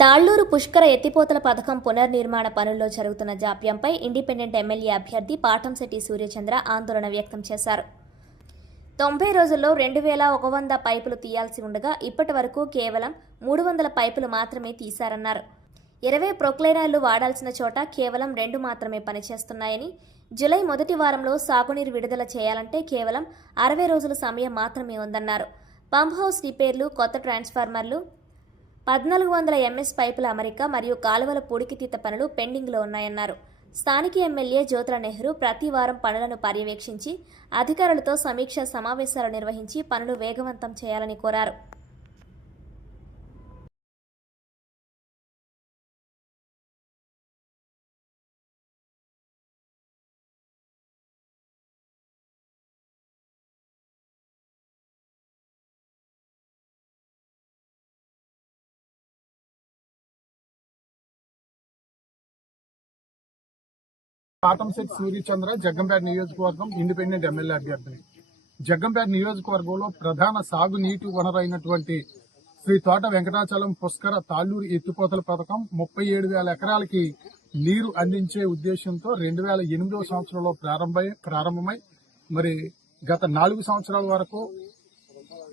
తాళ్లూరు పుష్కర ఎత్తిపోతల పథకం పునర్నిర్మాణ పనుల్లో జరుగుతున్న జాప్యంపై ఇండిపెండెంట్ ఎమ్మెల్యే అభ్యర్థి పాటంశెట్టి సూర్యచంద్ర ఆందోళన వ్యక్తం చేశారు. 90 రోజుల్లో 2100 పైపులు తీయాల్సి ఉండగా ఇప్పటి వరకు కేవలం 300 పైపులు మాత్రమే తీశారన్నారు. 20 ప్రొక్లైనర్లు వాడాల్సిన చోట కేవలం 2 మాత్రమే పనిచేస్తున్నాయని, జూలై మొదటి వారంలో సాగునీరు విడుదల చేయాలంటే కేవలం 60 రోజుల సమయం మాత్రమే ఉందన్నారు. పంప్ హౌస్ రిపేర్లు, కొత్త ట్రాన్స్ఫార్మర్లు, 1400 MS పైపుల అమరిక మరియు కాలువల పూడికితీత పనులు పెండింగ్లో ఉన్నాయన్నారు. స్థానిక ఎమ్మెల్యే జ్యోతుల నెహ్రూ ప్రతి వారం పనులను పర్యవేక్షించి అధికారులతో సమీక్ష సమావేశాలు నిర్వహించి పనులు వేగవంతం చేయాలని కోరారు. పాటంశెట్టి సూర్యచంద్ర జగ్గంపేట నియోజకవర్గం ఇండిపెండెంట్ ఎమ్మెల్యే అభ్యర్థి. జగ్గంపేట నియోజకవర్గంలో ప్రధాన సాగునీటి వనరు అయినటువంటి శ్రీ తోట వెంకటాచలం పుష్కర తాళ్లూరు ఎత్తిపోతల పథకం 37,000 ఎకరాలకి నీరు అందించే ఉద్దేశంతో 2008వ సంవత్సరంలో ప్రారంభమై మరి గత 4 సంవత్సరాల వరకు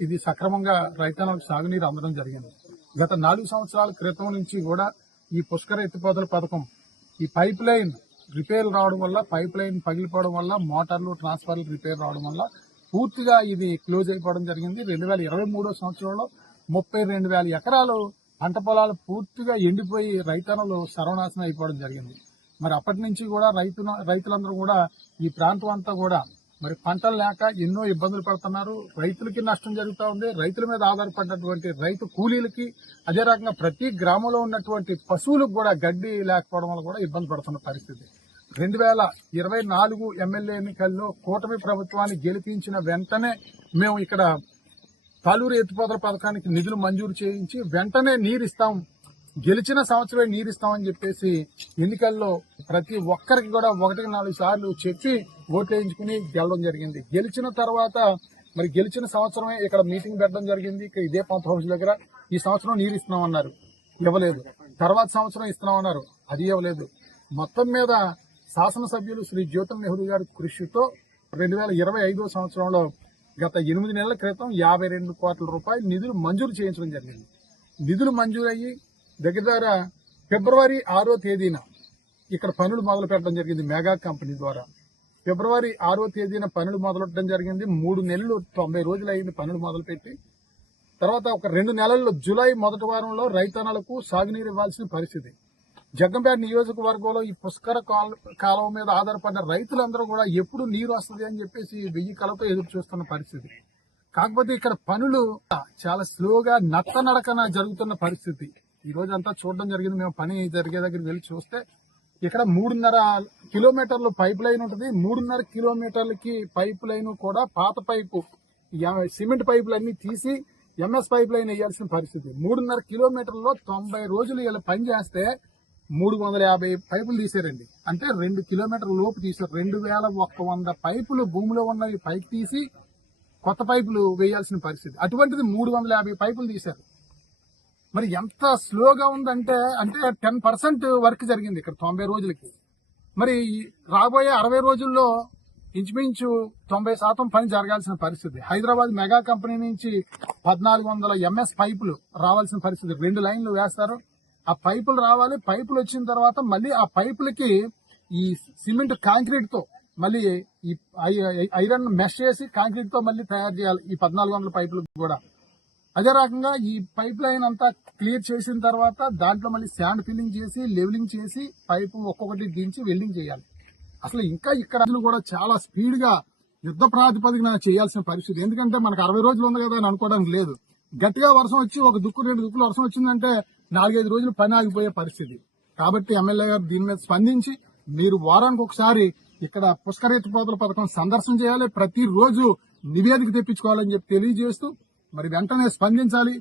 ఇది సక్రమంగా రైతాంగాలకు సాగునీరు అందడం జరిగింది. గత 4 సంవత్సరాల క్రితం నుంచి కూడా ఈ పుష్కర ఎత్తిపోతల పథకం ఈ పైప్ లైన్ రిపేర్ రావడం వల్ల, పైప్ లైన్ పగిలిపోవడం వల్ల, మోటార్లు ట్రాన్స్ఫార్మర్ రిపేర్ రావడం వల్ల పూర్తిగా ఇది క్లోజ్ అయిపోవడం జరిగింది. 2023 సంవత్సరంలో 32,000 ఎకరాలు పంట పొలాలు పూర్తిగా ఎండిపోయి రైతన్నలు సర్వనాశనం అయిపోవడం జరిగింది. మరి అప్పటి నుంచి కూడా రైతులందరూ కూడా ఈ ప్రాంతం అంతా కూడా మరి పంటలు లేక ఎన్నో ఇబ్బందులు పడుతున్నారు. రైతులకి నష్టం జరుగుతూ ఉంది. రైతుల మీద ఆధారపడినటువంటి రైతు కూలీలకి, అదే రకంగా ప్రతి గ్రామంలో ఉన్నటువంటి పశువులకు కూడా గడ్డి లేకపోవడం వల్ల కూడా ఇబ్బంది పడుతున్న పరిస్థితి. 2024 ఎమ్మెల్యే ఎన్నికల్లో కూటమి ప్రభుత్వాన్ని గెలిపించిన వెంటనే మేము ఇక్కడ తాళ్లూరు ఎత్తిపోతల పథకానికి నిధులు మంజూరు చేయించి వెంటనే నీరిస్తాం, గెలిచిన సంవత్సరమే నీరిస్తామని చెప్పేసి ఎన్నికల్లో ప్రతి ఒక్కరికి కూడా 1-4 సార్లు చెప్పి ఓట్లేయించుకుని గెలవడం జరిగింది. గెలిచిన తర్వాత మరి గెలిచిన సంవత్సరమే ఇక్కడ మీటింగ్ పెట్టడం జరిగింది. ఇదే పంప్ హౌస్ దగ్గర ఈ సంవత్సరం నీరు ఇస్తున్నామన్నారు, ఇవ్వలేదు. తర్వాత సంవత్సరం ఇస్తున్నామన్నారు, అది ఇవ్వలేదు. మొత్తం మీద శాసనసభ్యులు శ్రీ జ్యోతుల నెహ్రూ గారి కృషితో 2025వ సంవత్సరంలో గత 8 నెలల క్రితం 52 కోట్ల రూపాయలు నిధులు మంజూరు చేయించడం జరిగింది. నిధులు మంజూరయ్యి దగ్గర ఫిబ్రవరి 6వ తేదీన ఇక్కడ పనులు మొదలు పెట్టడం జరిగింది. మెగా కంపెనీ ద్వారా ఫిబ్రవరి 6వ తేదీన పనులు మొదలెట్టడం జరిగింది. 3 నెలలు 90 రోజులు అయింది పనులు మొదలుపెట్టి. తర్వాత ఒక 2 నెలల్లో జూలై మొదటి వారంలో రైతన్నలకు సాగునీరు ఇవ్వాల్సిన పరిస్థితి. జగ్గంపేట నియోజకవర్గంలో ఈ పుష్కర కాలువ మీద ఆధారపడ్డ రైతులందరూ కూడా ఎప్పుడు నీరు వస్తుంది అని చెప్పేసి 1000 కలతో ఎదురు చూస్తున్న పరిస్థితి. కాకపోతే ఇక్కడ పనులు చాలా స్లోగా నత్తనడకన జరుగుతున్న పరిస్థితి. ఈ రోజు అంతా చూడడం జరిగింది. మేము పని జరిగే దగ్గరికి వెళ్ళి చూస్తే ఇక్కడ 3.5 కిలోమీటర్లు పైప్ లైన్ ఉంటుంది. 3.5 కిలోమీటర్లకి పైప్ లైన్ కూడా పాత పైపు సిమెంట్ పైపులు అన్ని తీసి MS పైప్ లైన్ వేయాల్సిన పరిస్థితి. 3.5 కిలోమీటర్లో 90 రోజులు ఇలా పని చేస్తే 350 పైపులు తీసారండి. అంటే 2 కిలోమీటర్ల లోపు తీసారు. 2100 పైపులు భూమిలో ఉన్నవి పైకి తీసి కొత్త పైపులు వేయాల్సిన పరిస్థితి. అటువంటిది 350 పైపులు తీశారు. మరి ఎంత స్లోగా ఉందంటే 10% వర్క్ జరిగింది ఇక్కడ 90 రోజులకి. మరి రాబోయే 60 రోజుల్లో ఇంచుమించు 90% పని జరగాల్సిన పరిస్థితి. హైదరాబాద్ మెగా కంపెనీ నుంచి 1400 MS పైపులు రావాల్సిన పరిస్థితి. 2 లైన్లు వేస్తారు, ఆ పైపులు రావాలి. పైపులు వచ్చిన తర్వాత మళ్ళీ ఆ పైపులకి ఈ సిమెంట్ కాంక్రీట్ తో మళ్ళీ ఈ ఐరన్ మెష్ చేసి కాంక్రీట్ తో మళ్ళీ తయారు చేయాలి ఈ 1400 పైపులు కూడా. అదే రకంగా ఈ పైప్ లైన్ అంతా క్లియర్ చేసిన తర్వాత దాంట్లో మళ్ళీ శాండ్ ఫిల్లింగ్ చేసి లెవెలింగ్ చేసి పైపు ఒక్కొక్కటి దించి వెల్డింగ్ చేయాలి. అసలు ఇంకా ఇక్కడ కూడా చాలా స్పీడ్ గా యుద్ధ ప్రాతిపదికన చేయాల్సిన పరిస్థితి. ఎందుకంటే మనకు 60 రోజులు ఉంది కదా అని అనుకోవడానికి లేదు. గట్టిగా వర్షం వచ్చి 1 దుక్కు 2 దుక్కులు వర్షం వచ్చిందంటే 4-5 రోజులు పని ఆగిపోయే పరిస్థితి. కాబట్టి ఎమ్మెల్యే గారు దీని మీద స్పందించి మీరు వారానికి ఒకసారి ఇక్కడ పుష్కర ఎత్తిపోతల పథకం సందర్శన చేయాలి, ప్రతిరోజు నివేదిక తెప్పించుకోవాలని చెప్పి తెలియజేస్తూ మరి వెంటనే స్పందించాలి.